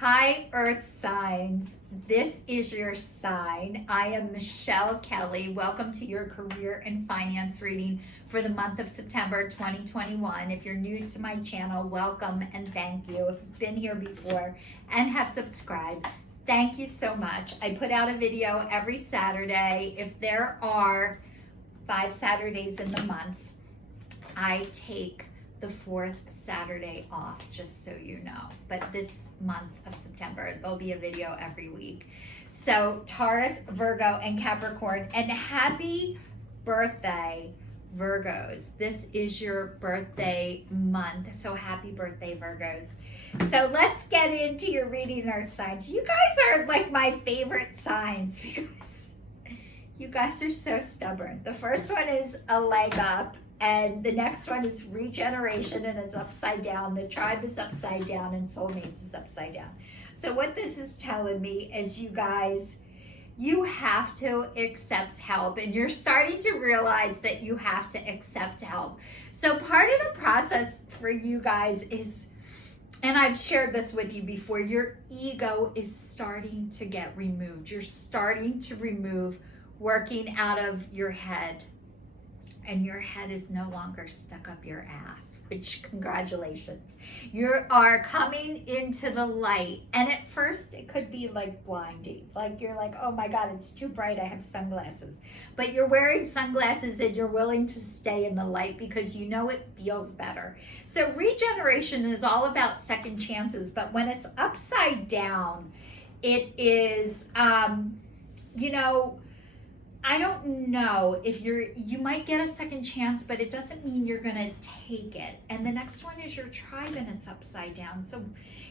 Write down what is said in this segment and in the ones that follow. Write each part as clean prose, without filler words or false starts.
Hi, Earth signs. This is your sign. I am Michelle Kelly. Welcome to your career and finance reading for the month of September 2021. If you're new to my channel, welcome and thank you. If you've been here before and have subscribed, thank you so much. I put out a video every Saturday. If there are 5 Saturdays in the month, I take the fourth Saturday off, just so you know. But this month of September, there'll be a video every week. So Taurus, Virgo, and Capricorn, and happy birthday, Virgos. This is your birthday month, so happy birthday, Virgos. So let's get into your reading our signs. You guys are like my favorite signs because you guys are so stubborn. The first one is a leg up. And the next one is regeneration, and it's upside down. The tribe is upside down, and soulmates is upside down. So what this is telling me is you guys, you have to accept help, and you're starting to realize that you have to accept help. So part of the process for you guys is, and I've shared this with you before, your ego is starting to get removed. You're starting to remove working out of your head. And your head is no longer stuck up your ass, which congratulations. You are coming into the light. And at first it could be like blinding. Like you're like, oh my God, it's too bright, I have sunglasses. But you're wearing sunglasses and you're willing to stay in the light because you know it feels better. So regeneration is all about second chances, but when it's upside down, it is, I don't know if you might get a second chance, but it doesn't mean you're gonna take it. And the next one is your tribe, and it's upside down. So,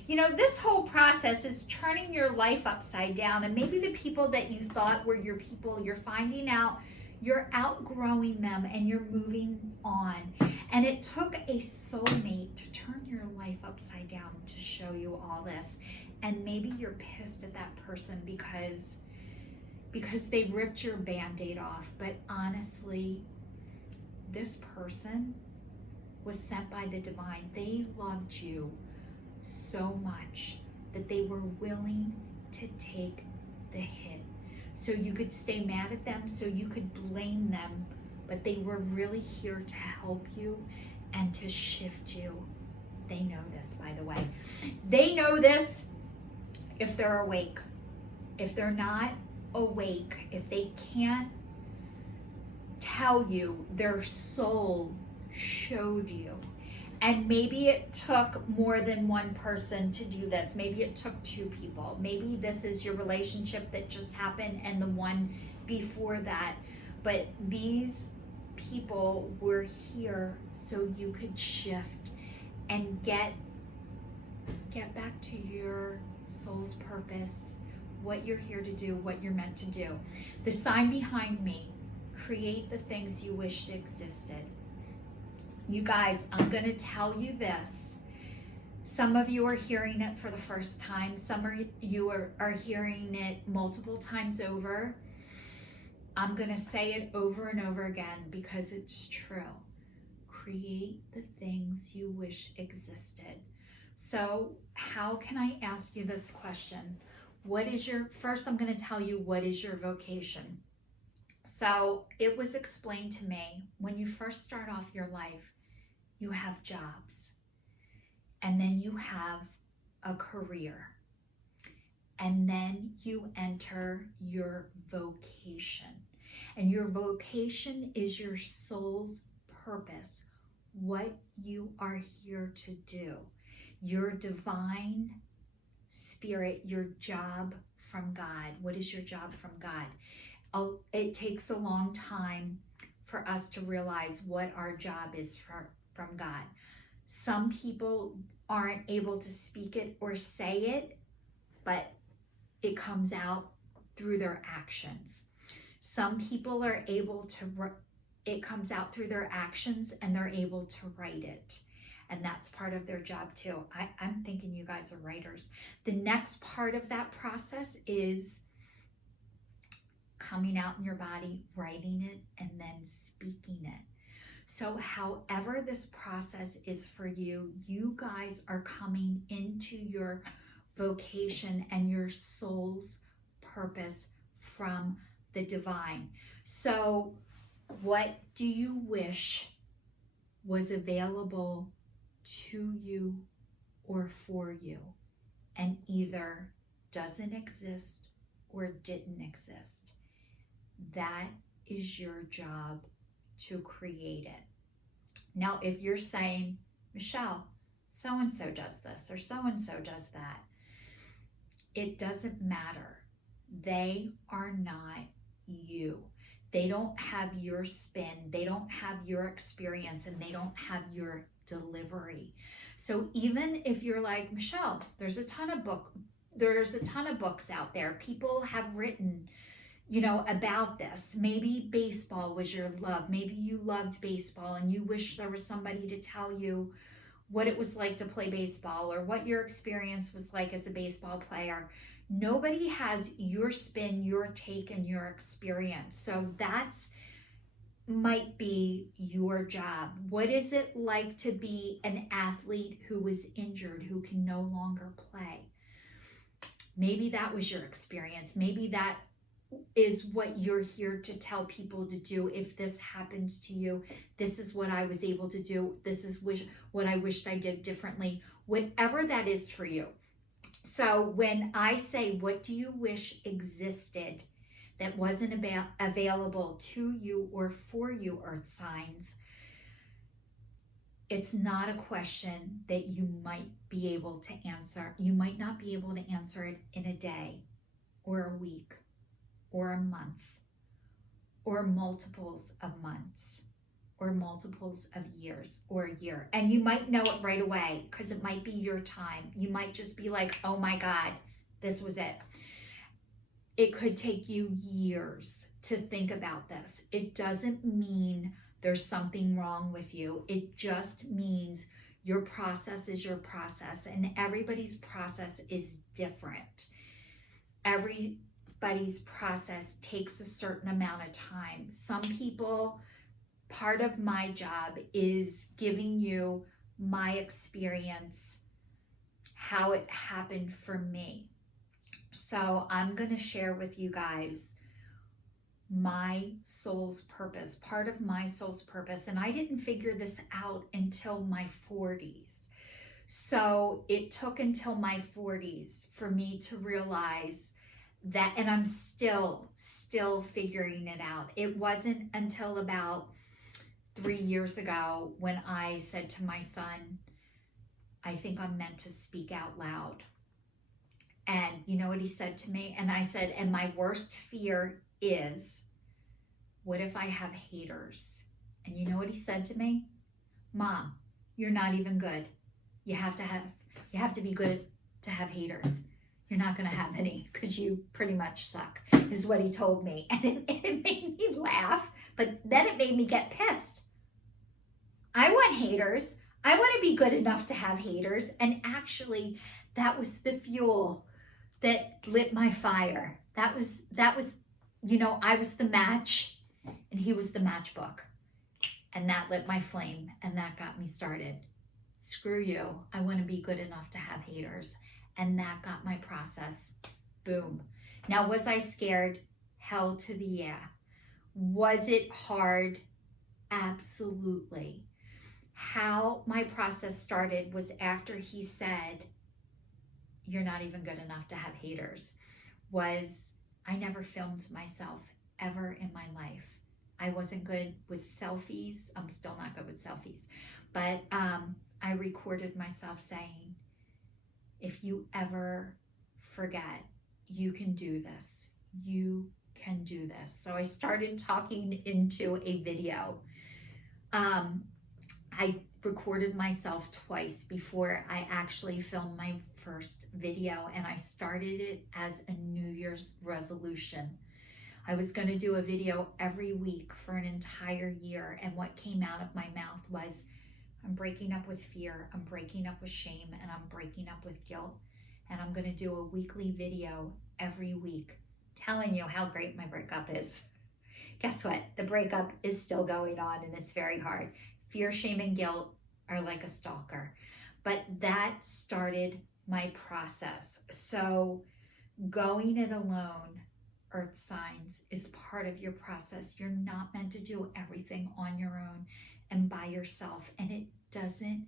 this whole process is turning your life upside down. And maybe the people that you thought were your people, you're finding out you're outgrowing them and you're moving on. And it took a soulmate to turn your life upside down to show you all this. And maybe you're pissed at that person because they ripped your Band-Aid off. But honestly, this person was sent by the divine. They loved you so much that they were willing to take the hit. So you could stay mad at them, so you could blame them, but they were really here to help you and to shift you. They know this, by the way. They know this if they're awake. If they're not awake, if they can't tell you, their soul showed you. And maybe it took more than one person to do this. Maybe it took 2 people. Maybe this is your relationship that just happened and the one before that. But these people were here so you could shift and get back to your soul's purpose, what you're here to do, what you're meant to do. The sign behind me, create the things you wished existed. You guys, I'm gonna tell you this. Some of you are hearing it for the first time. Some of you are hearing it multiple times over. I'm gonna say it over and over again because it's true. Create the things you wish existed. So how can I ask you this question? First I'm going to tell you what is your vocation. So it was explained to me, when you first start off your life, you have jobs, and then you have a career, and then you enter your vocation. And your vocation is your soul's purpose, what you are here to do, your divine spirit, your job from God. What is your job from God? It takes a long time for us to realize what our job is from God. Some people aren't able to speak it or say it, but it comes out through their actions. Some people are able to, it comes out through their actions and they're able to write it. And that's part of their job too. I'm thinking you guys are writers. The next part of that process is coming out in your body, writing it, and then speaking it. So however this process is for you, you guys are coming into your vocation and your soul's purpose from the divine. So what do you wish was available to you or for you, and either doesn't exist or didn't exist? That is your job to create it. Now, if you're saying, Michelle, so-and-so does this or so-and-so does that, it doesn't matter. They are not you. They don't have your spin, they don't have your experience, and they don't have your delivery. So even if you're like, Michelle, there's a ton of books out there. People have written, about this. Maybe baseball was your love. Maybe you loved baseball and you wish there was somebody to tell you what it was like to play baseball or what your experience was like as a baseball player. Nobody has your spin, your take, and your experience. So that's might be your job. What is it like to be an athlete who was injured, who can no longer play? Maybe that was your experience. Maybe that is what you're here to tell people to do. If this happens to you, this is what I was able to do. This is what I wished I did differently. Whatever that is for you. So when I say, what do you wish existed that wasn't available to you or for you, earth signs, it's not a question that you might be able to answer. You might not be able to answer it in a day or a week or a month or multiples of months or multiples of years or a year. And you might know it right away because it might be your time. You might just be like, oh my God, this was it. It could take you years to think about this. It doesn't mean there's something wrong with you. It just means your process is your process, and everybody's process is different. Everybody's process takes a certain amount of time. Some people, part of my job is giving you my experience, how it happened for me. So I'm going to share with you guys my soul's purpose, part of my soul's purpose. And I didn't figure this out until my 40s. So it took until my 40s for me to realize that, and I'm still figuring it out. It wasn't until about 3 years ago when I said to my son, I think I'm meant to speak out loud. And you know what he said to me? And I said, and my worst fear is, what if I have haters? And you know what he said to me? Mom, you're not even good. You have to be good to have haters. You're not going to have any because you pretty much suck, is what he told me. And it made me laugh, but then it made me get pissed. I want haters. I want to be good enough to have haters. And actually, that was the fuel that lit my fire. That was, I was the match and he was the matchbook. And that lit my flame and that got me started. Screw you. I want to be good enough to have haters. And that got my process. Boom. Now, was I scared? Hell to the yeah. Was it hard? Absolutely. How my process started was after he said, you're not even good enough to have haters, was I never filmed myself ever in my life. I wasn't good with selfies. I'm still not good with selfies. But I recorded myself saying, if you ever forget, you can do this. You can do this. So I started talking into a video. I recorded myself twice before I actually filmed my first video, and I started it as a New Year's resolution. I was going to do a video every week for an entire year, and what came out of my mouth was, I'm breaking up with fear, I'm breaking up with shame, and I'm breaking up with guilt, and I'm going to do a weekly video every week telling you how great my breakup is. Guess what? The breakup is still going on, and it's very hard. Fear, shame, and guilt are like a stalker. But that started my process. So going it alone, earth signs, is part of your process. You're not meant to do everything on your own and by yourself. And it doesn't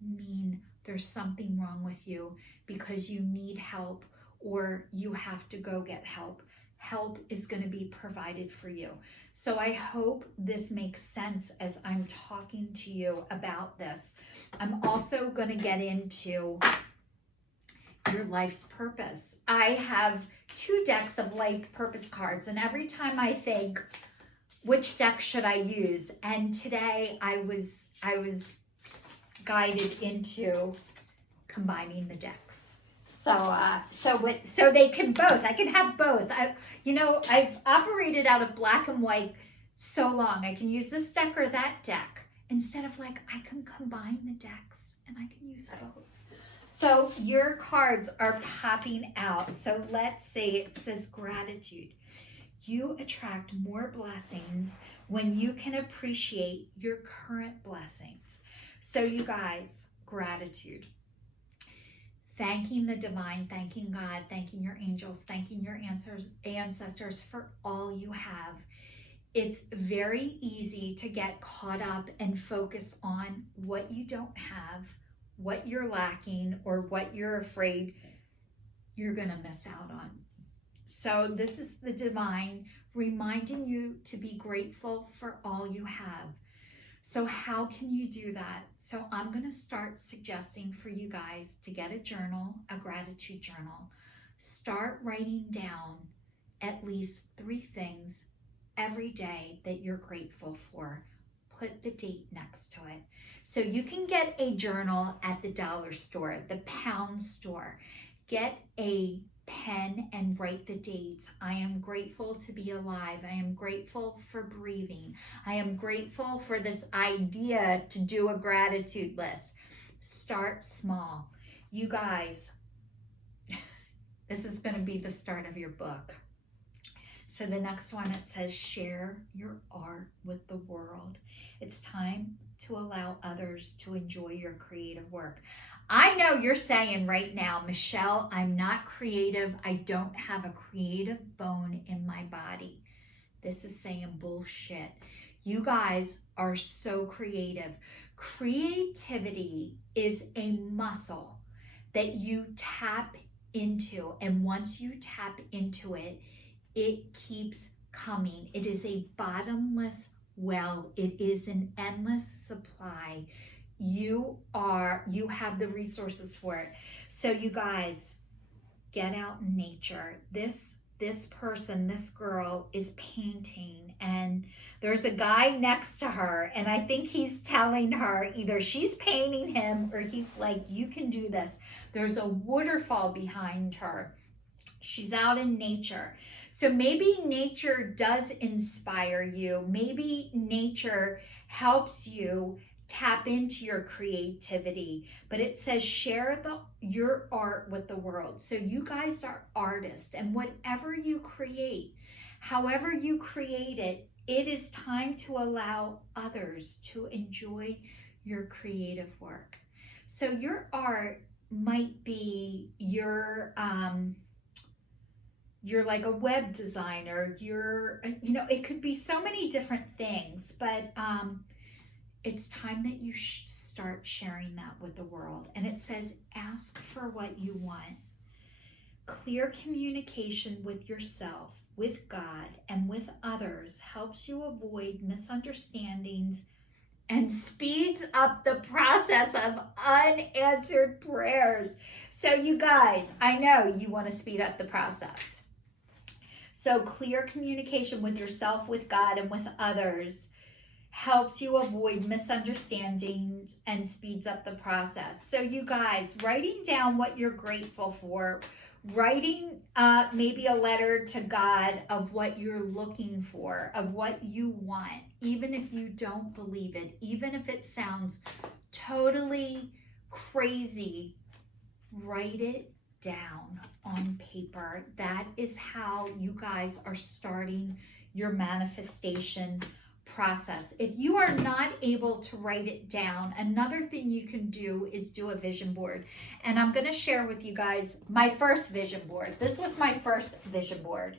mean there's something wrong with you because you need help or you have to go get help. Help is going to be provided for you. So I hope this makes sense as I'm talking to you about this. I'm also going to get into your life's purpose. I have 2 decks of life purpose cards, and every time I think, which deck should I use? And today I was guided into combining the decks. So they can both. I can have both. I've operated out of black and white so long. I can use this deck or that deck instead of I can combine the decks and I can use both. So your cards are popping out. So let's see. It says gratitude. You attract more blessings when you can appreciate your current blessings. So you guys, gratitude. Thanking the divine, thanking God, thanking your angels, thanking your ancestors for all you have. It's very easy to get caught up and focus on what you don't have, what you're lacking, or what you're afraid you're going to miss out on. So this is the divine reminding you to be grateful for all you have. So how can you do that? So I'm going to start suggesting for you guys to get a journal, a gratitude journal. Start writing down at least 3 things every day that you're grateful for. Put the date next to it. So you can get a journal at the dollar store, the pound store. Get a pen and write the dates. I am grateful to be alive. I am grateful for breathing. I am grateful for this idea to do a gratitude list. Start small. You guys, this is going to be the start of your book. So the next one, it says, share your art with the world. It's time to allow others to enjoy your creative work. I know you're saying right now, Michelle, I'm not creative. I don't have a creative bone in my body. This is saying bullshit. You guys are so creative. Creativity is a muscle that you tap into. And once you tap into it, it keeps coming. It is a bottomless well. It is an endless supply. You have the resources for it. So you guys, get out in nature. This person, this girl is painting, and there's a guy next to her, and I think he's telling her either she's painting him or he's like, you can do this. There's a waterfall behind her. She's out in nature. So maybe nature does inspire you. Maybe nature helps you tap into your creativity. But it says share your art with the world. So you guys are artists, and whatever you create, however you create it, it is time to allow others to enjoy your creative work. So your art might be you're like a web designer, it could be so many different things, but it's time that you start sharing that with the world. And it says, ask for what you want. Clear communication with yourself, with God, and with others helps you avoid misunderstandings and speeds up the process of unanswered prayers. So you guys, I know you want to speed up the process. So clear communication with yourself, with God, and with others helps you avoid misunderstandings and speeds up the process. So you guys, writing down what you're grateful for, writing maybe a letter to God of what you're looking for, of what you want, even if you don't believe it, even if it sounds totally crazy, write it down on paper. That is how you guys are starting your manifestation process. If you are not able to write it down, another thing you can do is do a vision board. And I'm going to share with you guys my first vision board. This was my first vision board.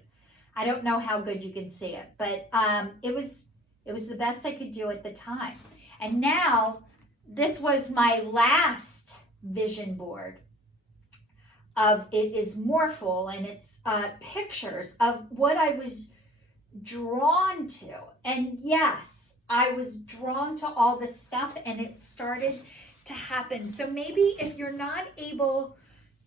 I don't know how good you can see it, but it was the best I could do at the time. And now this was my last vision board. It is more full, and it's pictures of what I was drawn to. And yes, I was drawn to all this stuff, and it started to happen. So maybe if you're not able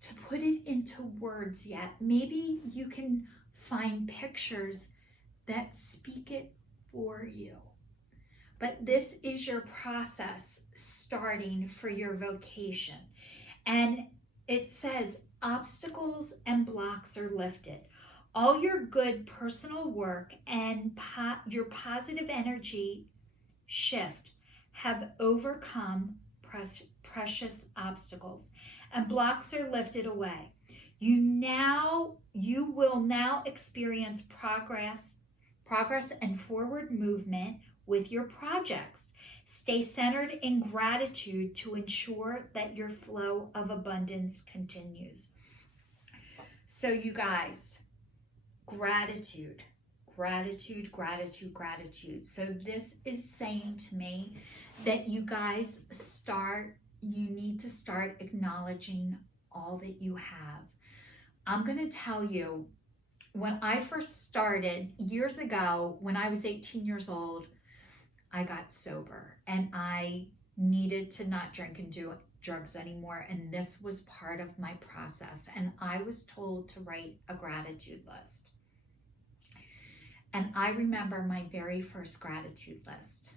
to put it into words yet, maybe you can find pictures that speak it for you. But this is your process starting for your vocation. And it says obstacles and blocks are lifted. All your good personal work and your positive energy shift have overcome precious obstacles, and blocks are lifted away. You will now experience progress and forward movement with your projects. Stay centered in gratitude to ensure that your flow of abundance continues. So you guys, gratitude, gratitude, gratitude, gratitude. So this is saying to me that you guys you need to start acknowledging all that you have. I'm going to tell you, when I first started years ago, when I was 18 years old, I got sober and I needed to not drink and do drugs anymore. And this was part of my process. And I was told to write a gratitude list. And I remember my very first gratitude list.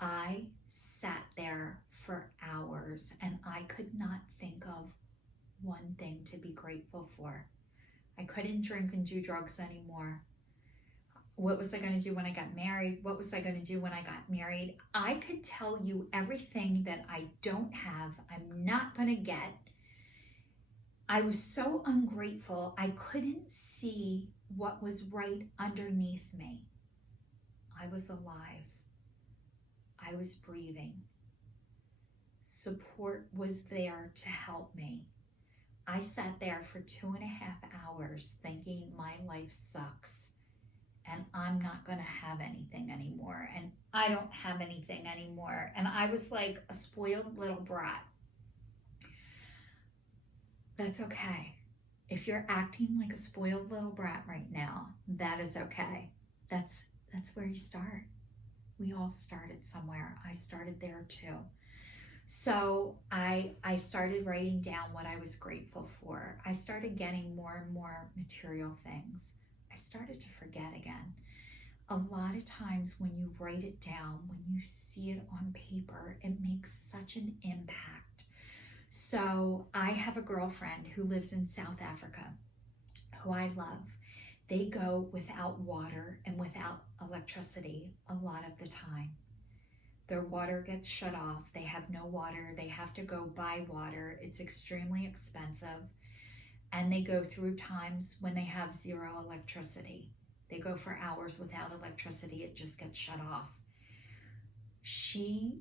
I sat there for hours and I could not think of one thing to be grateful for. I couldn't drink and do drugs anymore. What was I going to do when I got married? What was I going to do when I got married? I could tell you everything that I don't have, I'm not going to get. I was so ungrateful, I couldn't see what was right underneath me. I was alive. I was breathing. Support was there to help me. I sat there for 2.5 hours thinking my life sucks and I'm not going to have anything anymore, and I don't have anything anymore. And I was like a spoiled little brat. That's okay. If you're acting like a spoiled little brat right now, that is okay. That's where you start. We all started somewhere. I started there too. So I started writing down what I was grateful for. I started getting more and more material things. I started to forget again. A lot of times when you write it down, when you see it on paper, it makes such an impact. So I have a girlfriend who lives in South Africa, who I love. They go without water and without electricity a lot of the time. Their water gets shut off. They have no water. They have to go buy water. It's extremely expensive. And they go through times when they have zero electricity. They go for hours without electricity. It just gets shut off. She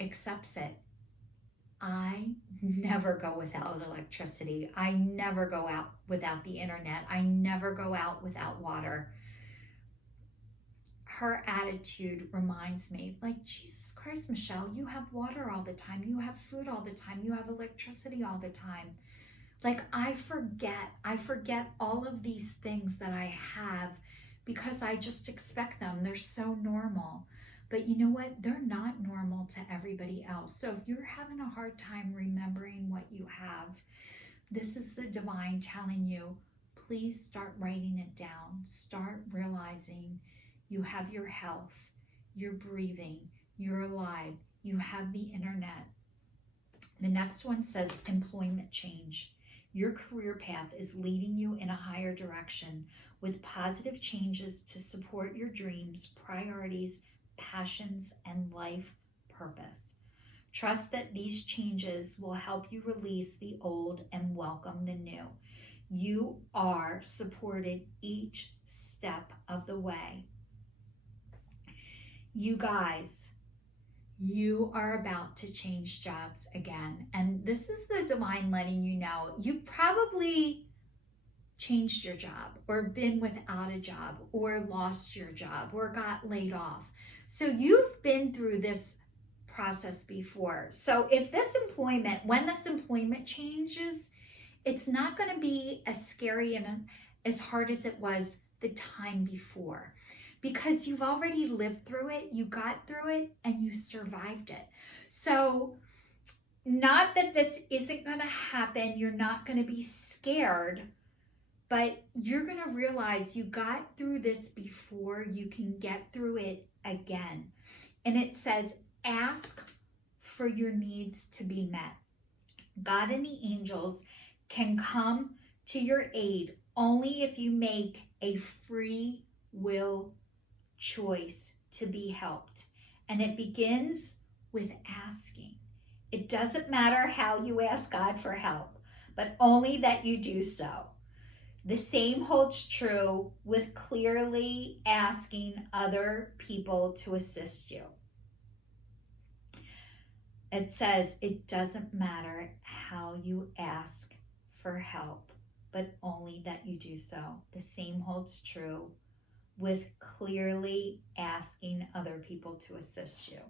accepts it. I never go without electricity. I never go out without the internet. I never go out without water. Her attitude reminds me, like, Jesus Christ, Michelle, you have water all the time. You have food all the time. You have electricity all the time. Like, I forget all of these things that I have because I just expect them. They're so normal. But you know what? They're not normal to everybody else. So if you're having a hard time remembering what you have, this is the divine telling you, please start writing it down. Start realizing you have your health, you're breathing, you're alive, you have the internet. The next one says employment change. Your career path is leading you in a higher direction with positive changes to support your dreams, priorities, passions, and life purpose. Trust that these changes will help you release the old and welcome the new. You are supported each step of the way. You guys, you are about to change jobs again. And this is the divine letting you know. You've probably changed your job or been without a job or lost your job or got laid off. So you've been through this process before. So if when this employment changes, it's not going to be as scary and as hard as it was the time before, because you've already lived through it, you got through it, and you survived it. So not that this isn't going to happen, you're not going to be scared, but you're going to realize you got through this before, you can get through it again. And it says, ask for your needs to be met. God and the angels can come to your aid only if you make a free will choice to be helped. And it begins with asking. It doesn't matter how you ask God for help, but only that you do so. The same holds true with clearly asking other people to assist you. It says it doesn't matter how you ask for help, but only that you do so. The same holds true with clearly asking other people to assist you.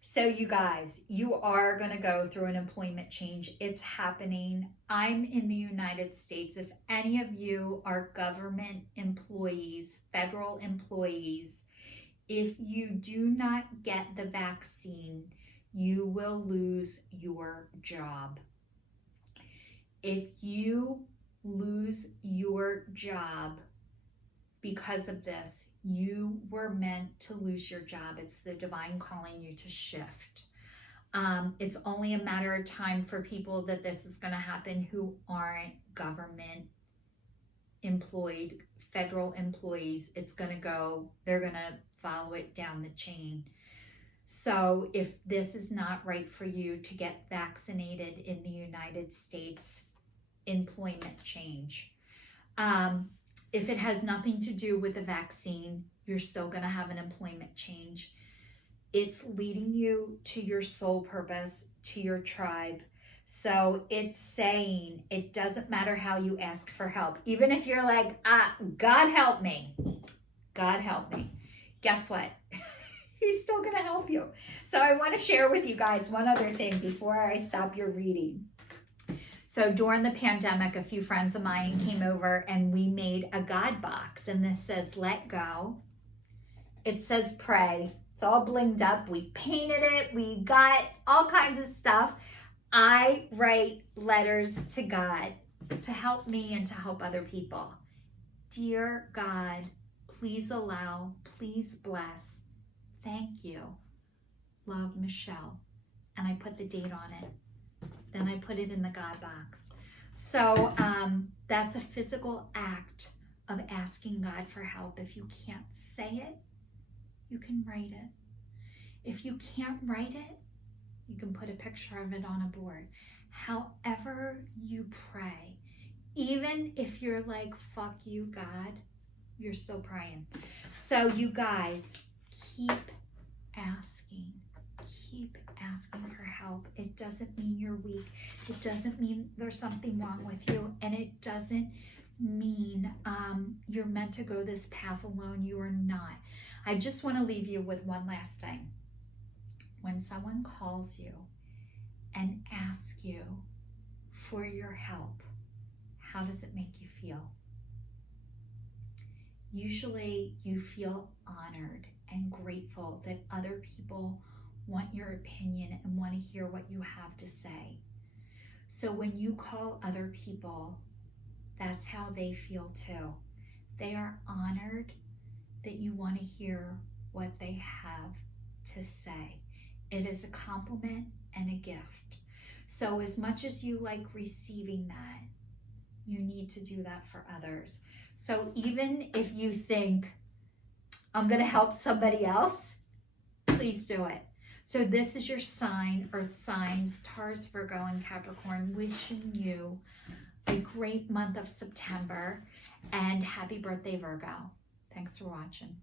So you guys, you are going to go through an employment change. It's happening. I'm in the United States. If any of you are government employees, federal employees, if you do not get the vaccine, you will lose your job. If you lose your job because of this, you were meant to lose your job. It's the divine calling you to shift. It's only a matter of time for people that this is going to happen who aren't government employed, federal employees. They're going to follow it down the chain. So if this is not right for you to get vaccinated in the United States, employment change. If it has nothing to do with the vaccine, you're still going to have an employment change. It's leading you to your soul purpose, to your tribe. So it's saying it doesn't matter how you ask for help. Even if you're like, God help me. God help me. Guess what? He's still going to help you. So I want to share with you guys one other thing before I stop your reading. So during the pandemic, a few friends of mine came over and we made a God box. And this says, let go. It says, pray. It's all blinged up. We painted it. We got all kinds of stuff. I write letters to God to help me and to help other people. Dear God, please allow, please bless. Thank you. Love, Michelle. And I put the date on it. Then I put it in the God box. So that's a physical act of asking God for help. If you can't say it, you can write it. If you can't write it, you can put a picture of it on a board. However you pray, even if you're like, fuck you, God, you're still praying. So you guys, keep asking. Keep asking for help. It doesn't mean you're weak. It doesn't mean there's something wrong with you. And it doesn't mean you're meant to go this path alone. You are not. I just want to leave you with one last thing. When someone calls you and asks you for your help, how does it make you feel? Usually you feel honored and grateful that other people want your opinion and want to hear what you have to say. So when you call other people, that's how they feel too. They are honored that you want to hear what they have to say. It is a compliment and a gift. So as much as you like receiving that, you need to do that for others. So even if you think, I'm going to help somebody else, please do it. So this is your sign, Earth signs, Taurus, Virgo, and Capricorn, wishing you a great month of September and happy birthday, Virgo. Thanks for watching.